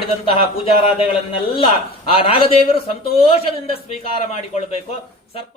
ಮಾಡಿದಂತಹ ಪೂಜಾರಾಧನೆಗಳನ್ನೆಲ್ಲ ಆ ನಾಗದೇವರು ಸಂತೋಷದಿಂದ ಸ್ವೀಕಾರ ಮಾಡಿಕೊಳ್ಬೇಕು. ಸರ್ಪ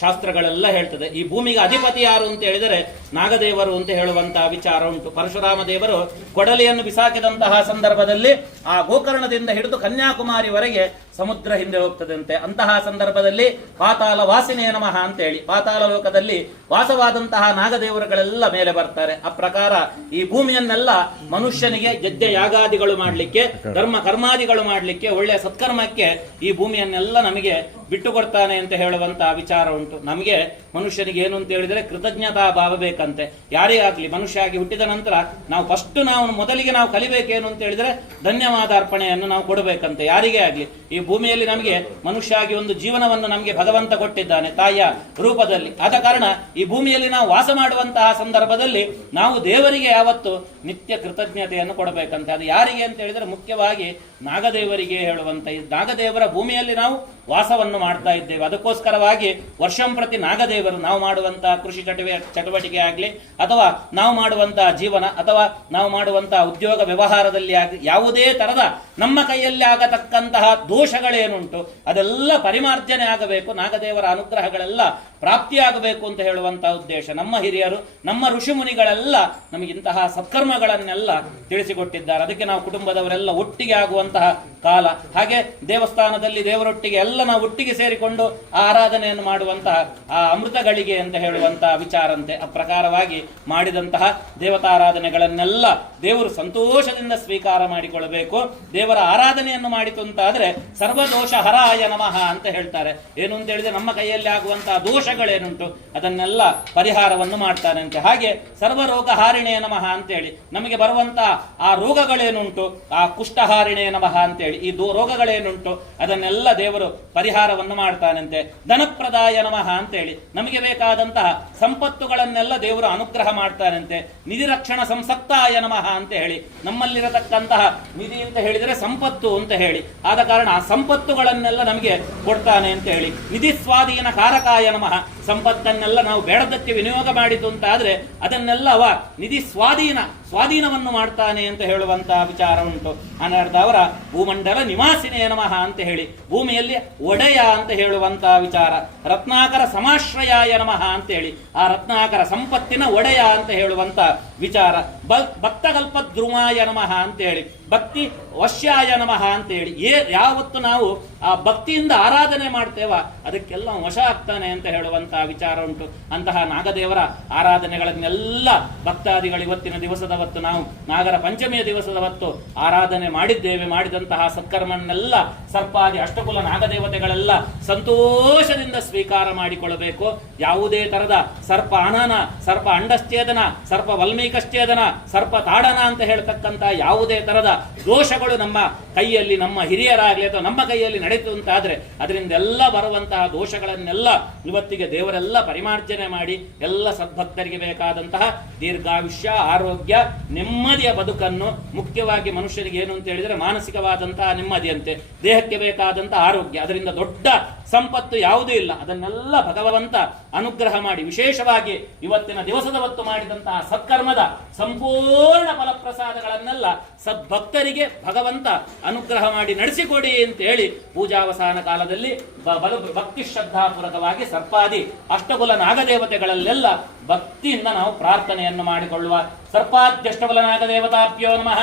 ಶಾಸ್ತ್ರಗಳೆಲ್ಲ ಹೇಳ್ತದೆ. ಈ ಭೂಮಿಗೆ ಅಧಿಪತಿ ಯಾರು ಅಂತ ಹೇಳಿದರೆ ನಾಗದೇವರು ಅಂತ ಹೇಳುವಂತಹ ವಿಚಾರ ಉಂಟು. ಪರಶುರಾಮ ದೇವರು ಕೊಡಲಿಯನ್ನು ಬಿಸಾಕಿದಂತಹ ಸಂದರ್ಭದಲ್ಲಿ ಆ ಗೋಕರ್ಣದಿಂದ ಹಿಡಿದು ಕನ್ಯಾಕುಮಾರಿವರೆಗೆ ಸಮುದ್ರ ಹಿಂದೆ ಹೋಗ್ತದಂತೆ. ಅಂತಹ ಸಂದರ್ಭದಲ್ಲಿ ಪಾತಾಳ ವಾಸಿನೇ ನಮಃ ಅಂತೇಳಿ ಪಾತಾಳ ಲೋಕದಲ್ಲಿ ವಾಸವಾದಂತಹ ನಾಗದೇವರುಗಳೆಲ್ಲ ಮೇಲೆ ಬರ್ತಾರೆ. ಆ ಪ್ರಕಾರ ಈ ಭೂಮಿಯನ್ನೆಲ್ಲ ಮನುಷ್ಯನಿಗೆ ಯಜ್ಞ ಯಾಗಾದಿಗಳು ಮಾಡ್ಲಿಕ್ಕೆ, ಧರ್ಮ ಕರ್ಮಾದಿಗಳು ಮಾಡ್ಲಿಕ್ಕೆ, ಒಳ್ಳೆಯ ಸತ್ಕರ್ಮಕ್ಕೆ ಈ ಭೂಮಿಯನ್ನೆಲ್ಲ ನಮಗೆ ಬಿಟ್ಟು ಕೊಡ್ತಾನೆ ಅಂತ ಹೇಳುವಂತಹ ವಿಚಾರ ಉಂಟು. ನಮಗೆ ಮನುಷ್ಯನಿಗೆ ಏನು ಅಂತ ಹೇಳಿದ್ರೆ ಕೃತಜ್ಞತಾ ಭಾವ ಬೇಕಂತೆ. ಯಾರೇ ಆಗ್ಲಿ ಮನುಷ್ಯ ಆಗಿ ಹುಟ್ಟಿದ ನಂತರ ನಾವು ಮೊದಲಿಗೆ ನಾವು ಕಲಿಬೇಕೇನು ಅಂತ ಹೇಳಿದ್ರೆ ಧನ್ಯವಾದ ಅರ್ಪಣೆಯನ್ನು ನಾವು ಕೊಡಬೇಕಂತೆ. ಯಾರಿಗೇ ಆಗ್ಲಿ ಈ ಭೂಮಿಯಲ್ಲಿ ನಮಗೆ ಮನುಷ್ಯ ಆಗಿ ಒಂದು ಜೀವನವನ್ನು ನಮಗೆ ಭಗವಂತ ಕೊಟ್ಟಿದ್ದಾನೆ ತಾಯಿಯ ರೂಪದಲ್ಲಿ. ಆದ ಕಾರಣ ಈ ಭೂಮಿಯಲ್ಲಿ ನಾವು ವಾಸ ಮಾಡುವಂತಹ ಸಂದರ್ಭದಲ್ಲಿ ನಾವು ದೇವರಿಗೆ ಯಾವತ್ತು ನಿತ್ಯ ಕೃತಜ್ಞತೆಯನ್ನು ಕೊಡಬೇಕಂತೆ. ಅದು ಯಾರಿಗೆ ಅಂತ ಹೇಳಿದ್ರೆ ಮುಖ್ಯವಾಗಿ ನಾಗದೇವರಿಗೆ ಹೇಳುವಂತ. ಈ ನಾಗದೇವರ ಭೂಮಿಯಲ್ಲಿ ನಾವು ವಾಸವನ್ನು ಮಾಡ್ತಾ ಇದ್ದೇವೆ. ಅದಕ್ಕೋಸ್ಕರವಾಗಿ ವರ್ಷಂಪ್ರತಿ ನಾಗದೇವರು ನಾವು ಮಾಡುವಂತಹ ಕೃಷಿ ಚಟುವಟಿಕೆ ಆಗಲಿ, ಅಥವಾ ನಾವು ಮಾಡುವಂತಹ ಜೀವನ, ಅಥವಾ ನಾವು ಮಾಡುವಂತಹ ಉದ್ಯೋಗ ವ್ಯವಹಾರದಲ್ಲಿ ಆಗಲಿ, ಯಾವುದೇ ತರದ ನಮ್ಮ ಕೈಯಲ್ಲಿ ಆಗತಕ್ಕಂತಹ ದೋಷಗಳೇನುಂಟು ಅದೆಲ್ಲ ಪರಿಮಾರ್ಜನೆ ಆಗಬೇಕು, ನಾಗದೇವರ ಅನುಗ್ರಹಗಳೆಲ್ಲ ಪ್ರಾಪ್ತಿಯಾಗಬೇಕು ಅಂತ ಹೇಳುವಂತಹ ಉದ್ದೇಶ. ನಮ್ಮ ಹಿರಿಯರು, ನಮ್ಮ ಋಷಿ ಮುನಿಗಳೆಲ್ಲ ನಮಗಿಂತಹ ಸತ್ಕರ್ಮಗಳನ್ನೆಲ್ಲ ತಿಳಿಸಿಕೊಟ್ಟಿದ್ದಾರೆ. ಅದಕ್ಕೆ ನಾವು ಕುಟುಂಬದವರೆಲ್ಲ ಒಟ್ಟಿಗೆ ಆಗುವಂತಹ ಕಾಲ. ಹಾಗೆ ದೇವಸ್ಥಾನದಲ್ಲಿ ದೇವರೊಟ್ಟಿಗೆ ಎಲ್ಲ ನಾವು ಒಟ್ಟಿಗೆ ಸೇರಿಕೊಂಡು ಆ ಆರಾಧನೆಯನ್ನು ಮಾಡುವಂತಹ ಆ ಅಮೃತಗಳಿಗೆ ಅಂತ ಹೇಳುವಂತಹ ವಿಚಾರಂತೆ. ಆ ಪ್ರಕಾರವಾಗಿ ಮಾಡಿದಂತಹ ದೇವತಾರಾಧನೆಗಳನ್ನೆಲ್ಲ ದೇವರು ಸಂತೋಷದಿಂದ ಸ್ವೀಕಾರ ಮಾಡಿಕೊಳ್ಳಬೇಕು. ದೇವರ ಆರಾಧನೆಯನ್ನು ಮಾಡಿತು ಅಂತಾದ್ರೆ ಸರ್ವದೋಷ ಹರಾಯ ನಮಃ ಅಂತ ಹೇಳ್ತಾರೆ. ಏನು ಅಂತ ಹೇಳಿದ್ರೆ ನಮ್ಮ ಕೈಯಲ್ಲಿ ಆಗುವಂತಹ ದೋಷಗಳೇನುಂಟು ಅದನ್ನೆಲ್ಲ ಪರಿಹಾರವನ್ನು ಮಾಡ್ತಾನೆ ಅಂತೆ. ಹಾಗೆ ಸರ್ವರೋಗ ಹಾರಿಣೇ ನಮಃ ಅಂತೇಳಿ ನಮಗೆ ಬರುವಂತಹ ಆ ರೋಗಗಳೇನುಂಟು ಆ ಕುಷ್ಠಹಾರಿಣೇ ನಮಃ ಅಂತೇಳಿ ಈ ರೋಗಗಳೇನುಂಟು ಅದನ್ನೆಲ್ಲ ದೇವರು ಪರಿಹಾರವನ್ನು ಮಾಡ್ತಾನಂತೆ. ಧನಪ್ರದಾಯ ನಮಃ ಅಂತೇಳಿ ನಮಗೆ ಬೇಕಾದಂತಹ ಸಂಪತ್ತುಗಳನ್ನೆಲ್ಲ ದೇವರು ಅನುಗ್ರಹ ಮಾಡ್ತಾನಂತೆ. ನಿಧಿ ರಕ್ಷಣ ಸಂಸಕ್ತಾಯ ನಮಃ ಅಂತ ಹೇಳಿ ನಮ್ಮಲ್ಲಿರತಕ್ಕಂತಹ ನಿಧಿ ಅಂತ ಹೇಳಿದರೆ ಸಂಪತ್ತು ಅಂತ ಹೇಳಿ, ಆದ ಕಾರಣ ಆ ಸಂಪತ್ತುಗಳನ್ನೆಲ್ಲ ನಮಗೆ ಕೊಡ್ತಾನೆ ಅಂತ ಹೇಳಿ. ನಿಧಿ ಸ್ವಾಧೀನ ಕಾರಕಾಯ ನಮಃ ಸಂಪತ್ತನ್ನೆಲ್ಲ ನಾವು ಬೇಡದಕ್ಕೆ ವಿನಿಯೋಗ ಮಾಡಿತು ಅಂತ ಆದ್ರೆ ಅದನ್ನೆಲ್ಲ ಅವ ನಿಧಿ ಸ್ವಾಧೀನವನ್ನು ಮಾಡ್ತಾನೆ ಅಂತ ಹೇಳುವಂತಹ ವಿಚಾರ ಉಂಟು. ಅನರ್ಥ ಅವರ ಭೂಮಂಡಲ ನಿವಾಸಿನೇ ನಮಃ ಅಂತ ಹೇಳಿ ಭೂಮಿಯಲ್ಲಿ ಒಡೆಯ ಅಂತ ಹೇಳುವಂತಹ ವಿಚಾರ. ರತ್ನಾಕರ ಸಮಾಶ್ರಯಾಯ ನಮಃ ಅಂತ ಹೇಳಿ ಆ ರತ್ನಾಕರ ಸಂಪತ್ತಿನ ಒಡೆಯ ಅಂತ ಹೇಳುವಂತ ವಿಚಾರ. ಭಕ್ತಕಲ್ಪ ಧ್ರುವಾಯ ನಮಃ ಅಂತ ಹೇಳಿ ಭಕ್ತಿ ವಶ್ಯಾಯ ನಮಃ ಅಂತ ಹೇಳಿ ಯಾವತ್ತು ನಾವು ಆ ಭಕ್ತಿಯಿಂದ ಆರಾಧನೆ ಮಾಡ್ತೇವ ಅದಕ್ಕೆಲ್ಲ ವಶ ಆಗ್ತಾನೆ ಅಂತ ಹೇಳುವಂತಹ ವಿಚಾರ ಉಂಟು. ಅಂತಹ ನಾಗದೇವರ ಆರಾಧನೆಗಳನ್ನೆಲ್ಲ ಭಕ್ತಾದಿಗಳು ಇವತ್ತಿನ ದಿವಸದ ಹೊತ್ತು ನಾವು ನಾಗರ ಪಂಚಮಿಯ ದಿವಸದ ಹೊತ್ತು ಆರಾಧನೆ ಮಾಡಿದ್ದೇವೆ. ಮಾಡಿದಂತಹ ಸತ್ಕರ್ಮನ್ನೆಲ್ಲ ಸರ್ಪಾದಿ ಅಷ್ಟಕುಲ ನಾಗದೇವತೆಗಳೆಲ್ಲ ಸಂತೋಷದಿಂದ ಸ್ವೀಕಾರ ಮಾಡಿಕೊಳ್ಳಬೇಕು. ಯಾವುದೇ ತರದ ಸರ್ಪ ಅನನ, ಸರ್ಪ ಅಂಡಶ್ಚೇದನ, ಸರ್ಪ ವಲ್ಮೀಕಶ್ಚೇದನ, ಸರ್ಪ ತಾಡನ ಅಂತ ಹೇಳ್ತಕ್ಕಂತಹ ಯಾವುದೇ ತರದ ದೋಷಗಳು ನಮ್ಮ ಕೈಯಲ್ಲಿ, ನಮ್ಮ ಹಿರಿಯರಾಗಲಿ ಅಥವಾ ನಮ್ಮ ಕೈಯಲ್ಲಿ ನಡೆಯಿತು ಅಂತಾದ್ರೆ ಅದರಿಂದೆಲ್ಲ ಬರುವಂತಹ ದೋಷಗಳನ್ನೆಲ್ಲ ಇವತ್ತಿಗೆ ದೇವರೆಲ್ಲ ಪರಿಮಾರ್ಜನೆ ಮಾಡಿ ಎಲ್ಲ ಸದ್ಭಕ್ತರಿಗೆ ಬೇಕಾದಂತಹ ದೀರ್ಘಾಯುಷ್ಯ, ಆರೋಗ್ಯ, ನೆಮ್ಮದಿಯ ಬದುಕನ್ನು, ಮುಖ್ಯವಾಗಿ ಮನುಷ್ಯನಿಗೆ ಏನು ಅಂತ ಹೇಳಿದ್ರೆ ಮಾನಸಿಕವಾದಂತಹ ನೆಮ್ಮದಿಯಂತೆ, ದೇಹಕ್ಕೆ ಬೇಕಾದಂತಹ ಆರೋಗ್ಯ, ಅದರಿಂದ ದೊಡ್ಡ ಸಂಪತ್ತು ಯಾವುದೂ ಇಲ್ಲ. ಅದನ್ನೆಲ್ಲ ಭಗವಂತ ಅನುಗ್ರಹ ಮಾಡಿ ವಿಶೇಷವಾಗಿ ಇವತ್ತಿನ ದಿವಸದ ಹೊತ್ತು ಮಾಡಿದಂತಹ ಸತ್ಕರ್ಮದ ಸಂಪೂರ್ಣ ಫಲಪ್ರಸಾದಗಳನ್ನೆಲ್ಲ ಸದ್ಭಕ್ತರಿಗೆ ಭಗವಂತ ಅನುಗ್ರಹ ಮಾಡಿ ನಡೆಸಿಕೊಡಿ ಅಂತ ಹೇಳಿ ಪೂಜಾವಸಾನ ಕಾಲದಲ್ಲಿ ಭಕ್ತಿ ಶ್ರದ್ಧಾಪೂರ್ವಕವಾಗಿ ಸರ್ಪಾದಿ ಅಷ್ಟಕುಲ ನಾಗದೇವತೆಗಳಲ್ಲೆಲ್ಲ ಭಕ್ತಿಯಿಂದ ನಾವು ಪ್ರಾರ್ಥನೆಯನ್ನು ಮಾಡಿಕೊಳ್ಳುವ. ಸರ್ಪಾದ್ಯಷ್ಟಕುಲ ನಾಗದೇವತಾಭ್ಯೋ ನಮಃ.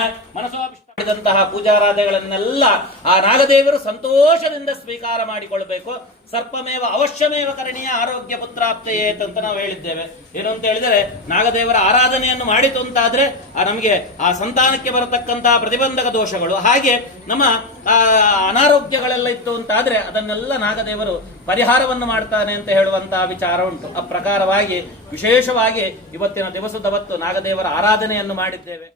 ಮಾಡಿದಂತಹ ಪೂಜಾರಾಧನೆಗಳನ್ನೆಲ್ಲ ಆ ನಾಗದೇವರು ಸಂತೋಷದಿಂದ ಸ್ವೀಕಾರ ಮಾಡಿಕೊಳ್ಬೇಕು. ಸರ್ಪಮೇವ ಅವಶ್ಯಮೇವ ಕರಣೀಯ ಆರೋಗ್ಯ ಪುತ್ರಾಪ್ತಯೇತ್ ಅಂತ ನಾವು ಹೇಳಿದ್ದೇವೆ. ಏನು ಅಂತ ಹೇಳಿದರೆ ನಾಗದೇವರ ಆರಾಧನೆಯನ್ನು ಮಾಡಿತು ಅಂತಾದ್ರೆ ನಮಗೆ ಆ ಸಂತಾನಕ್ಕೆ ಬರತಕ್ಕಂತಹ ಪ್ರತಿಬಂಧಕ ದೋಷಗಳು, ಹಾಗೆ ನಮ್ಮ ಅನಾರೋಗ್ಯಗಳೆಲ್ಲ ಇತ್ತು ಅಂತಾದ್ರೆ ಅದನ್ನೆಲ್ಲ ನಾಗದೇವರು ಪರಿಹಾರವನ್ನು ಮಾಡ್ತಾನೆ ಅಂತ ಹೇಳುವಂತಹ ವಿಚಾರ ಉಂಟು. ಆ ಪ್ರಕಾರವಾಗಿ ವಿಶೇಷವಾಗಿ ಇವತ್ತಿನ ದಿವಸದ ಹೊತ್ತು ನಾಗದೇವರ ಆರಾಧನೆಯನ್ನು ಮಾಡಿದ್ದೇವೆ.